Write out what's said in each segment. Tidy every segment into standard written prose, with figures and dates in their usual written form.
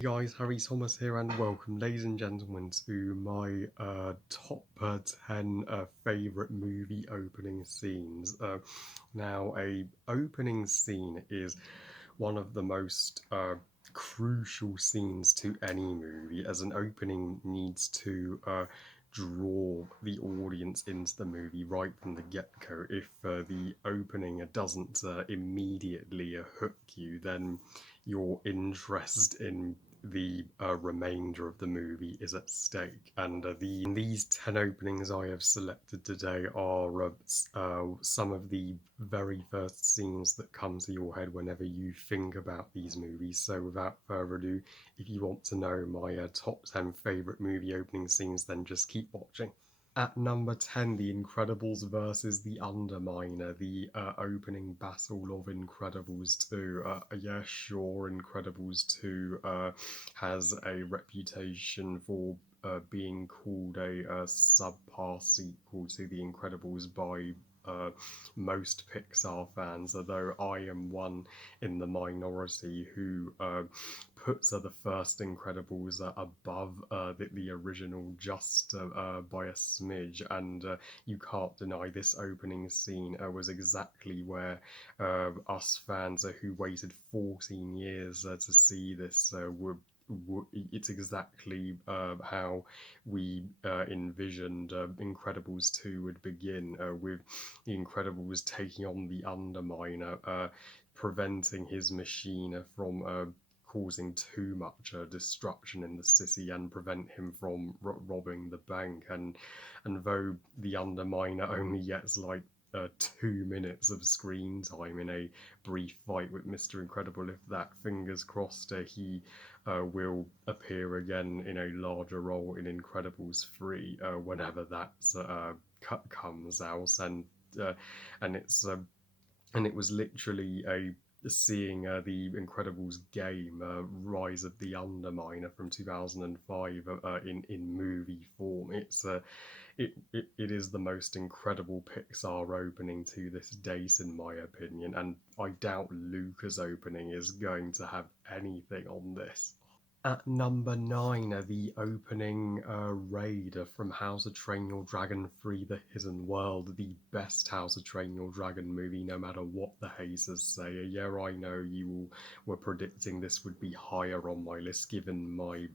Hey guys, Harry Thomas here, and welcome, ladies and gentlemen, to my top 10 favourite movie opening scenes. Now, a opening scene is one of the most crucial scenes to any movie, as an opening needs to draw the audience into the movie right from the get-go. If the opening doesn't immediately hook you, then your interest in the remainder of the movie is at stake. And these 10 openings I have selected today are some of the very first scenes that come to your head whenever you think about these movies. So without further ado, if you want to know my top 10 favourite movie opening scenes, then just keep watching. At number 10, The Incredibles versus The Underminer, the opening battle of Incredibles 2. Yeah, sure, Incredibles 2 has a reputation for being called a subpar sequel to The Incredibles by most Pixar fans, although I am one in the minority who puts the first Incredibles above the original just by a smidge, and you can't deny this opening scene was exactly where us fans who waited 14 years to see this it's exactly how we envisioned Incredibles 2 would begin, with the Incredibles taking on the Underminer, preventing his machine from causing too much destruction in the city and prevent him from robbing the bank. And though the Underminer only gets like 2 minutes of screen time in a brief fight with Mr. Incredible, if that, fingers crossed, he will appear again in a larger role in Incredibles 3 whenever that comes out. Uh, and it's and it was literally a seeing the Incredibles game, Rise of the Underminer from 2005, in movie form. It is the most incredible Pixar opening to this date, in my opinion, and I doubt Luca's opening is going to have anything on this. At number 9, the opening raid from How to Train Your Dragon 3: The Hidden World, the best How to Train Your Dragon movie, no matter what the haters say. Yeah, I know you were predicting this would be higher on my list, given my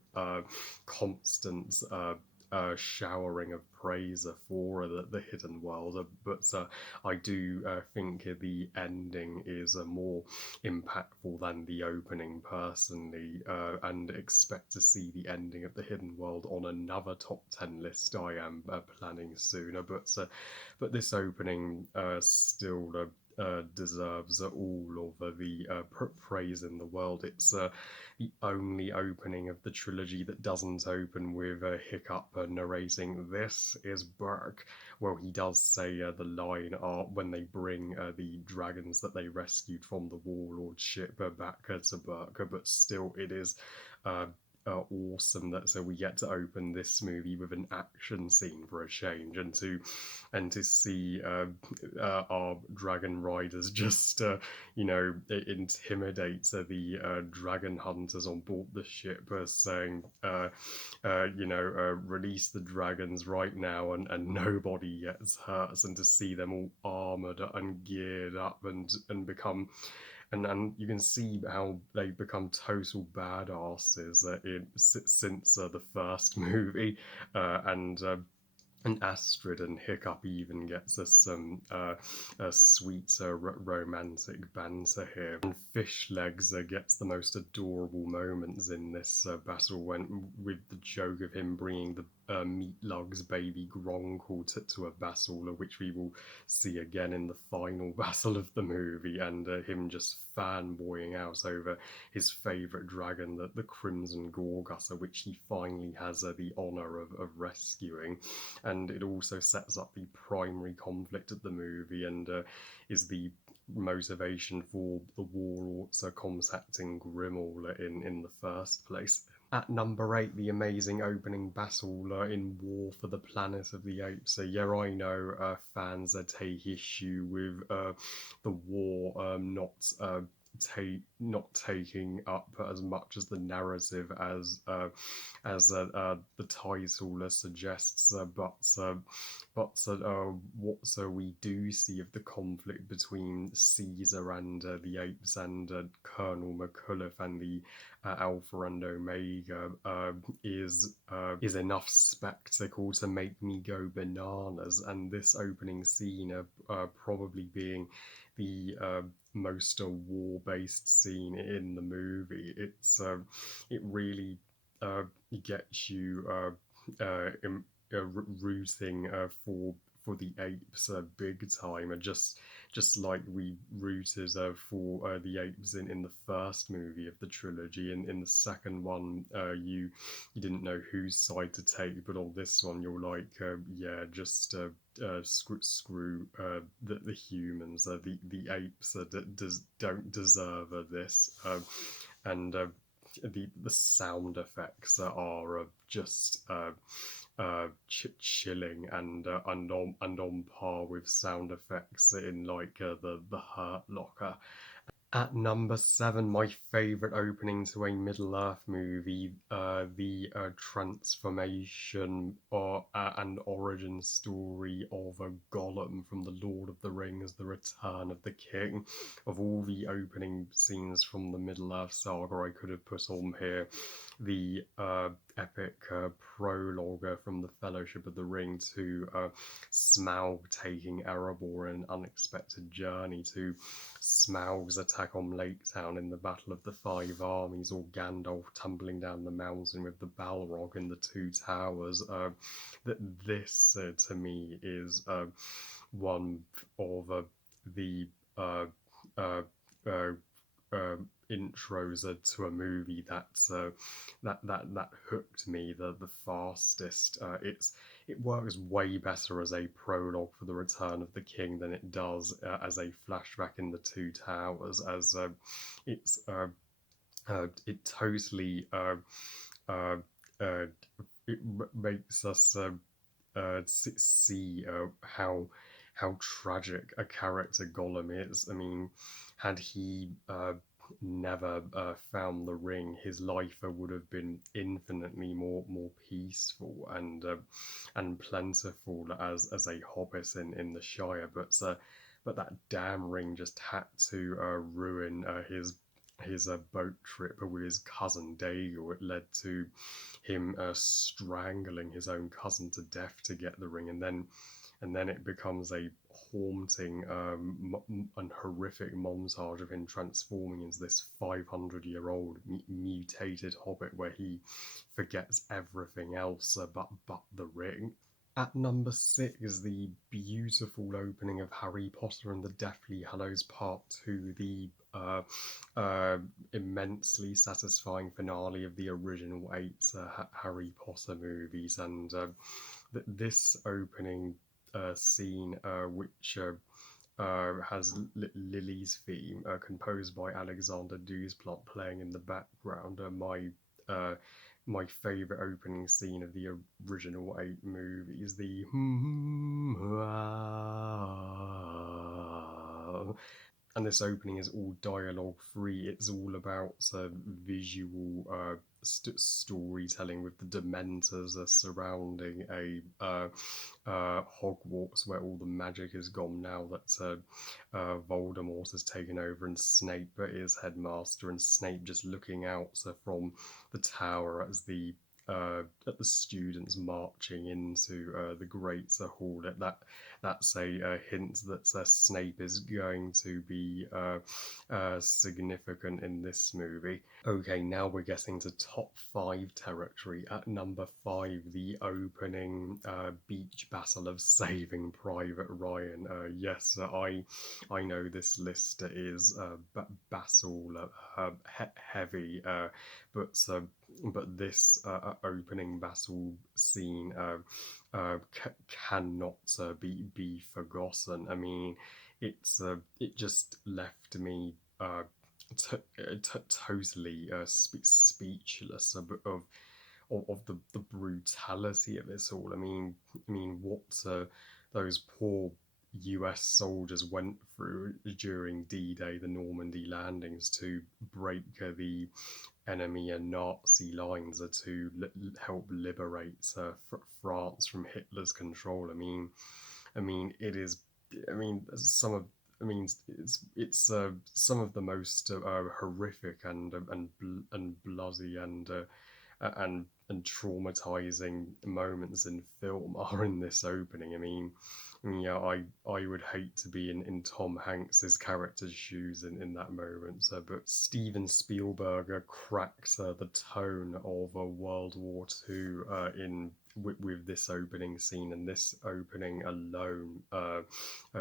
constant showering of praise for the Hidden World, but I do think the ending is more impactful than the opening personally, and expect to see the ending of the Hidden World on another top 10 list I am planning sooner. But this opening still deserves all of the praise in the world. It's the only opening of the trilogy that doesn't open with Hiccup narrating "This is Burke." Well, he does say the line when they bring the dragons that they rescued from the Warlord ship back to Burke, but still it is uh, awesome that so we get to open this movie with an action scene for a change, and to see our dragon riders just intimidate the dragon hunters on board the ship, saying release the dragons right now, and nobody gets hurt, and to see them all armored and geared up and become, and you can see how they become total badasses since the first movie, and Astrid and Hiccup even gets us some sweet romantic banter here. And Fishlegs gets the most adorable moments in this battle, when with the joke of him bringing the Meatlug's baby Gronkle to a battle, which we will see again in the final battle of the movie, and him just fanboying out over his favourite dragon, the Crimson Gorgusser, which he finally has the honour of rescuing. And it also sets up the primary conflict of the movie, and is the motivation for the warlords contacting Grimmauld in the first place. At number 8, the amazing opening battle in War for the Planet of the Apes. So yeah, I know fans take issue with the war not not taking up as much as the narrative as the title suggests, but what we do see of the conflict between Caesar and the apes and Colonel McCullough and the Alpha and Omega is enough spectacle to make me go bananas. And this opening scene, probably being the most war-based scene in the movie, it really uh, gets you rooting for the apes big time, just like we rooted for the apes in the first movie of the trilogy. In the second one, you didn't know whose side to take, but on this one, you're like, yeah, just screw the humans. The apes don't deserve this, and the sound effects are just chilling and on par with sound effects in like the Hurt Locker. At number seven, my favorite opening to a Middle Earth movie, the transformation and origin story of a Gollum from The Lord of the Rings, The Return of the King. Of all the opening scenes from the Middle Earth saga I could have put on here, the epic prologue from the Fellowship of the Ring to Smaug taking Erebor in an unexpected journey, to Smaug's attack on Lake Town in the Battle of the Five Armies, or Gandalf tumbling down the mountain with the Balrog in the Two Towers. That this to me is one of the uh, intros to a movie that hooked me the fastest. It works way better as a prologue for the Return of the King than it does as a flashback in the Two Towers. As it's it totally uh, uh, it makes us see how tragic a character Gollum is. I mean, had he never found the ring, his life would have been infinitely more peaceful and plentiful as a hobbit in the Shire. But that damn ring just had to ruin his boat trip with his cousin Dago. It led to him strangling his own cousin to death to get the ring, and then it becomes a haunting and horrific montage of him transforming into this 500-year-old mutated hobbit, where he forgets everything else but the ring. At number six is the beautiful opening of Harry Potter and the Deathly Hallows Part 2, the immensely satisfying finale of the original eight Harry Potter movies. And this opening scene, which has Lily's theme, composed by Alexander Desplat, playing in the background. My favourite opening scene of the original eight movies, the and this opening is all dialogue free. It's all about visual storytelling, with the Dementors surrounding a Hogwarts where all the magic is gone now that Voldemort has taken over and Snape is headmaster, and Snape just looking out from the tower at the students marching into the Great Hall. That's a hint that Snape is going to be significant in this movie. Okay, now we're getting to top five territory. At number five, the opening beach battle of Saving Private Ryan. Yes, I know this list is battle heavy, but this opening battle scene cannot be forgotten. I mean, it just left me totally speechless of the brutality of it all. I mean what those poor US soldiers went through during D-Day, the Normandy landings, to break the enemy and Nazi lines to help liberate France from Hitler's control. It is. Some of. It's some of the most horrific and bloody and traumatizing moments in film are in this opening. Yeah, I would hate to be in Tom Hanks's character's shoes in that moment. But Steven Spielberg cracks the tone of World War II in with this opening scene, and this opening alone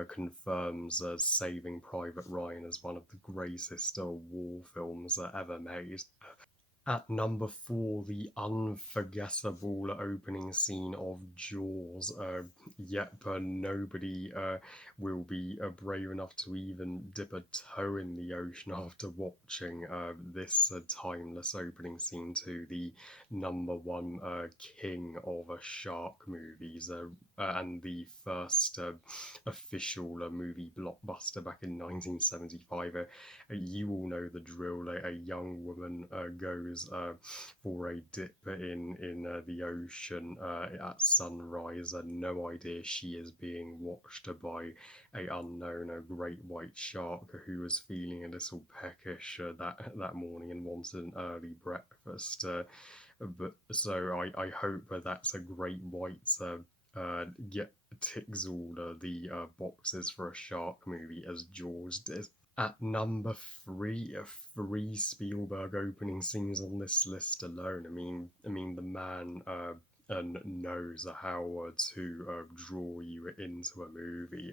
confirms Saving Private Ryan as one of the greatest war films ever made. At number four, the unforgettable opening scene of Jaws. Yep, nobody will be brave enough to even dip a toe in the ocean after watching this timeless opening scene to the number one king of shark movies and the first official movie blockbuster back in 1975. You all know the drill. A young woman goes for a dip in the ocean at sunrise, and no idea she is being watched by a unknown great white shark who was feeling a little peckish that morning and wanted an early breakfast. But so I hope that's a great white get ticks all the boxes for a shark movie as Jaws did. At number three, three Spielberg opening scenes on this list alone. The man knows how to draw you into a movie.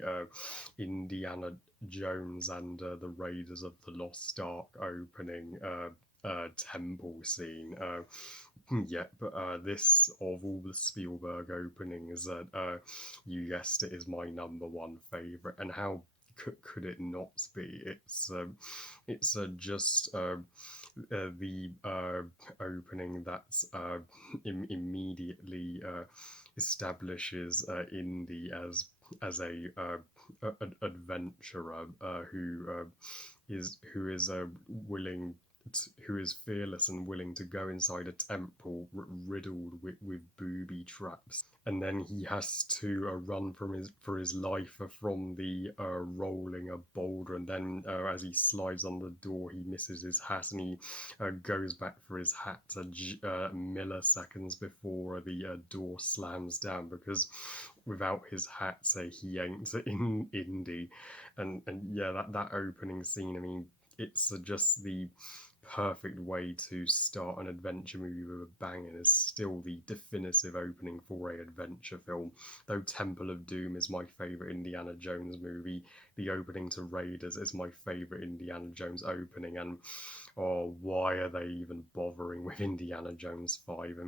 Indiana Jones and the Raiders of the Lost Ark opening temple scene. Yeah, but this of all the Spielberg openings, you guessed it, is my number one favorite. And how could it not be? It's just the opening that's immediately establishes Indy as a adventurer who is willing who is fearless and willing to go inside a temple riddled with booby traps, and then he has to run for his life from the rolling boulder, and then as he slides on the door, he misses his hat, and he goes back for his hat milliseconds before the door slams down, because without his hat, he ain't in Indy. And yeah, that opening scene, it's just the perfect way to start an adventure movie with a bang, and is still the definitive opening for an adventure film. Though Temple of Doom is my favourite Indiana Jones movie, the opening to Raiders is my favourite Indiana Jones opening, and why are they even bothering with Indiana Jones 5?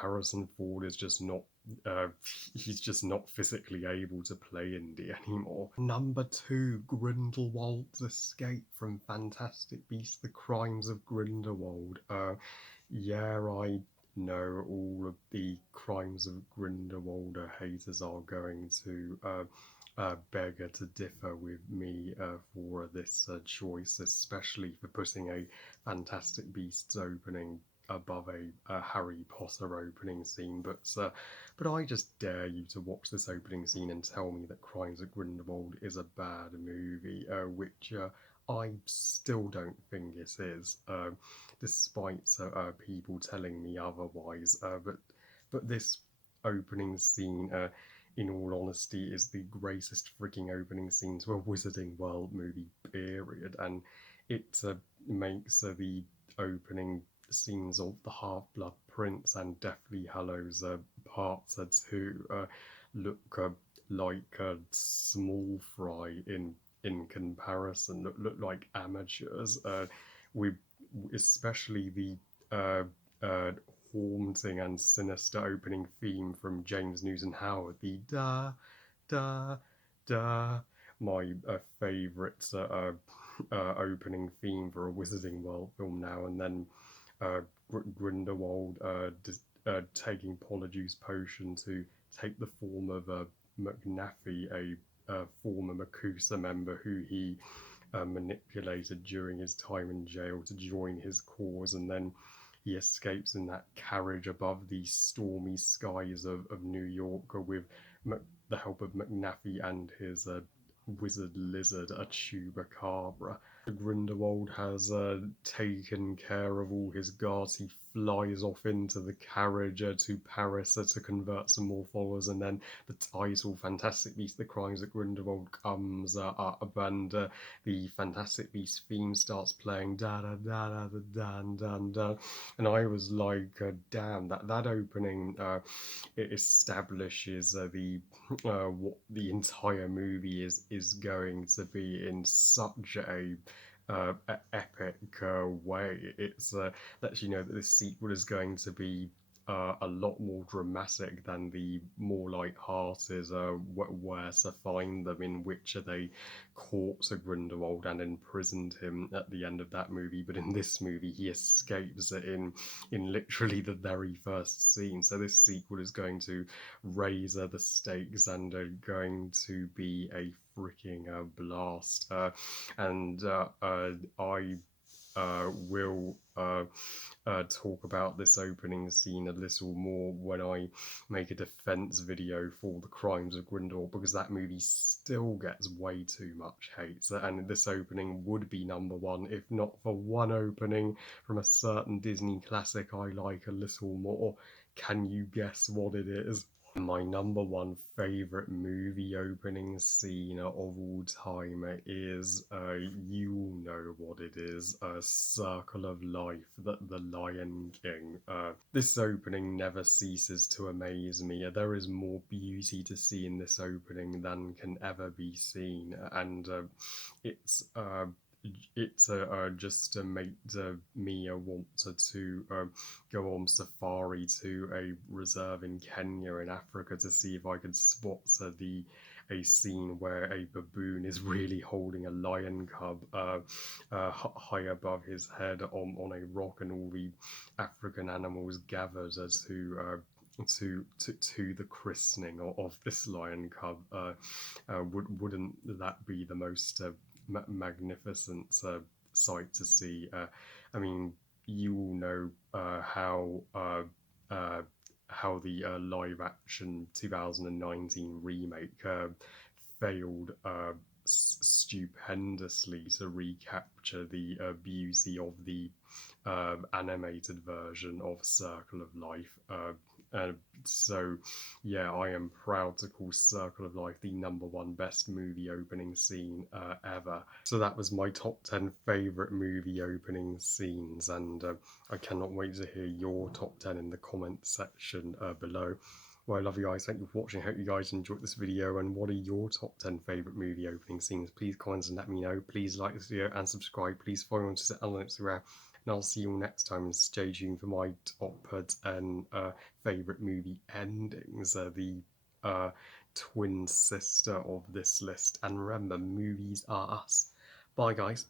Harrison Ford is just not uh, he's just not physically able to play Indy anymore. Number two, Grindelwald's escape from Fantastic Beasts: The Crimes of Grindelwald. Yeah, I know all of the Crimes of Grindelwald haters are going to beg to differ with me for this choice, especially for putting a Fantastic Beasts opening above a Harry Potter opening scene. But I just dare you to watch this opening scene and tell me that Crimes of Grindelwald is a bad movie, which I still don't think it is, despite people telling me otherwise. But this opening scene, in all honesty, is the greatest freaking opening scene to a Wizarding World movie, period. And it makes the opening scenes of The Half-Blood Prince and Deathly Hallows Part 2 look like a small fry in comparison, look like amateurs. We especially the uh, uh, haunting and sinister opening theme from James Newton Howard, the da da da, my favourite opening theme for a Wizarding World film now. And then Grindelwald taking Polyjuice Potion to take the form of McNaffy, a former Makusa member who he manipulated during his time in jail to join his cause, and then he escapes in that carriage above the stormy skies of New York with the help of McNaffy and his wizard lizard, a chupacabra. Grindelwald has taken care of all his guards. He flies off into the carriage to Paris to convert some more followers, and then the title Fantastic Beasts: The Crimes of Grindelwald comes up, and the Fantastic Beasts theme starts playing, da da da da da da da da, and I was like, damn, that opening it establishes what the entire movie is going to be in such a epic way. It's lets you know that this sequel is going to be a lot more dramatic than the more light-hearted Where to Find Them, in which they caught Sir Grindelwald and imprisoned him at the end of that movie. But in this movie, he escapes in literally the very first scene. So this sequel is going to raise the stakes and going to be a freaking blast. And I will talk about this opening scene a little more when I make a defense video for The Crimes of Grindelwald, because that movie still gets way too much hate, and this opening would be number one if not for one opening from a certain Disney classic I like a little more. Can you guess what it is? My number one favorite movie opening scene of all time is, you know what it is, Circle of Life, the Lion King. This opening never ceases to amaze me. There is more beauty to see in this opening than can ever be seen, and it's just made me want to go on safari to a reserve in Kenya in Africa to see if I could spot a scene where a baboon is really holding a lion cub high above his head on a rock, and all the African animals gathered to the christening of this lion cub. Wouldn't that be the most magnificent sight to see? I mean, you all know how the live action 2019 remake failed stupendously to recapture the beauty of the animated version of Circle of Life. So yeah, I am proud to call Circle of Life the number one best movie opening scene ever. So that was my top 10 favourite movie opening scenes, and I cannot wait to hear your top 10 in the comments section below. Well, I love you guys. Thank you for watching. I hope you guys enjoyed this video. And what are your top 10 favourite movie opening scenes? Please comment and let me know. Please like this video and subscribe. Please follow me on Twitter and Instagram. And I'll see you all next time. And stay tuned for my top 10 favourite movie endings. The twin sister of this list. And remember, movies are us. Bye, guys.